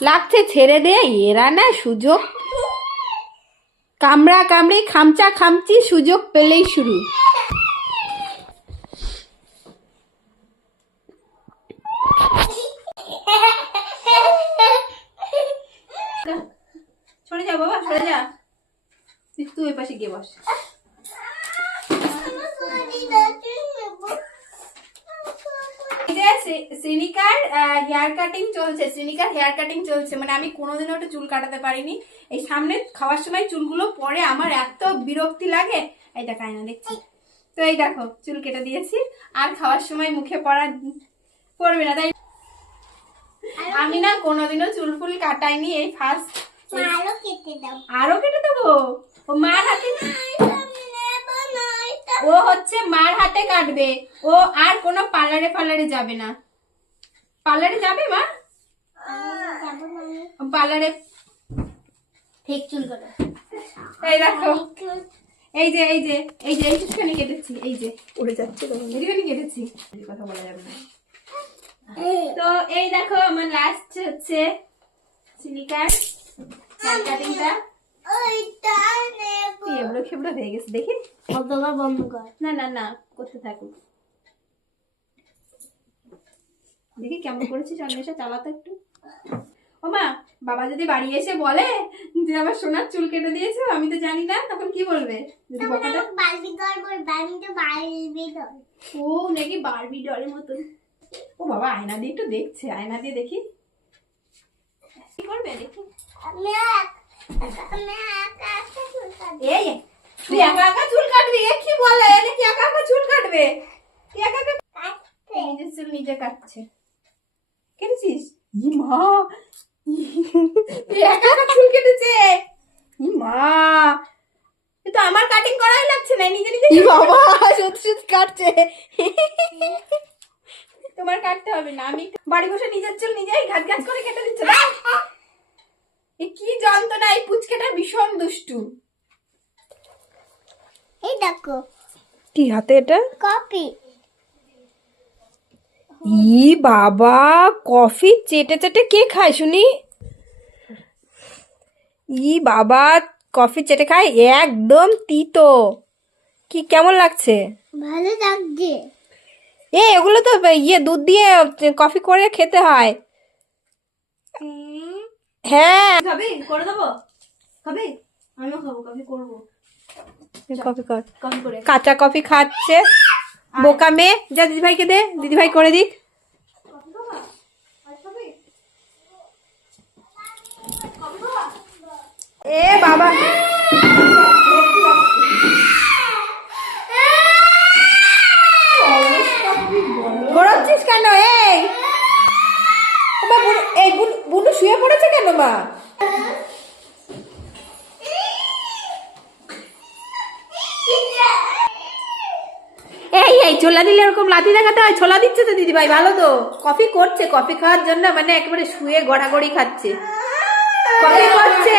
লাগছে ছেড়ে দে, এরা না সুযোগ। কামড়া কামড়ি খামচা খামচি সুযোগ পেলেই শুরু। সরে যা বাবা, সরে যা। তুই ওই পাশে গিয়ে বস এই যে শ্রী- শ্রীনিকার হেয়ার কাটিং চলছে শ্রীনিকার হেয়ার কাটিং চলছে মানে আমি কোনোদিনও ওটা চুল কাটাতে পারিনি। এই সামনে খাওয়ার সময় চুলগুলো পরে আমার এত বিরক্তি লাগে। এই দেখ আয়না দেখছি। তো এই দেখো চুল কেটে দিয়েছি। আর খাওয়ার সময় মুখে পড়া পড়বে না তাই আমি না কোনোদিনও চুল ফুল কাটাইনি এই ফার্স্ট আরও কেটে আরও কেটে দেবো? ও মার হাতে ও হচ্ছে মার হাতে কাটবে। ও আর কোনো পার্লারে পার্লারে যাবে না। পার্লারে যাবে মা? পার্লারে। ঠিক চুল কাটো এই দেখো। এই যে এই যে এই যে এইটুখানি কেটেছি এই যে উড়ে যাচ্ছে তখন এইটুখানি কেটেছি। কথা বলা যাবে না। তো এই দেখো আমার লাস্ট হচ্ছে সিলিকার কাটিংটা এবড়ো খেবড়ো হয়ে গেছে দেখি। বন্ধ কর। না না না করতে থাকুক। দেখি কেমন করেছিস অন্বেষা চালাতে একটু। ও মা বাবা যদি বাড়ি এসে বলে যে আমার সোনার চুল কেটে দিয়েছ আমি তো জানি না তখন কি বলবে? যদি বকাটা বল তো ও নাকি বারবি ডলের মতো ও বাবা আয়না দিয়ে একটু দেখছে আয়না দিয়ে দেখি। কি করবে দেখি। আমি এক আমি একা একা চুল কাটবো। এই এই, তুই একা একা চুল কাটবি? এ কি বলে? এ নাকি একা একা চুল কাটবে? তুই একা নিজের চুল নিজে কাটছে। কেটেছিস? ই মা। একা একা চুল কেটেছে? ই মা। এ তো আমার কাটিং করাই লাগছে না নিজে নিজে বাবা সত্যি সত্যি কাটছে। তোমার কাটতে হবে না আমি বাড়ি বসে নিজের চুল নিজেই ঘাট ঘাট করে কেটে দিচ্ছে। এ কি যন্ত্রণা এই পুচকেটা ভীষণ দুষ্টু। এই দেখো। কি হাতে এটা? কপি। ই বাবা কফি চেটে চেটে কে খায় শুনি? ই বাবা কফি চেটে খায় একদম তিতো। কি কেমন লাগছে? ভালো লাগছে। এ এগুলো তো ইয়ে দুধ দিয়ে কফি করে খেতে হয়। হ্যাঁ। খাবি? করে দেবো? খাবি? আমিও খাব কফি করব। কফি কর। কাঁচা কফি খাচ্ছে। বোকা মেয়ে, যা দিদিভাইকে দে, দিদিভাই করে দিক। এ বাবা। কেন? এই। বুনু শুয়ে পড়েছে কেন মা এই এই ছোলা দিলে এরকম লাথি দেখাতে হয়? ছোলা দিচ্ছে তো দিদি ভাই, ভালো তো। কফি করছে, কফি খাওয়ার জন্য মানে একেবারে শুয়ে গড়াগড়ি খাচ্ছে। কফি করছে।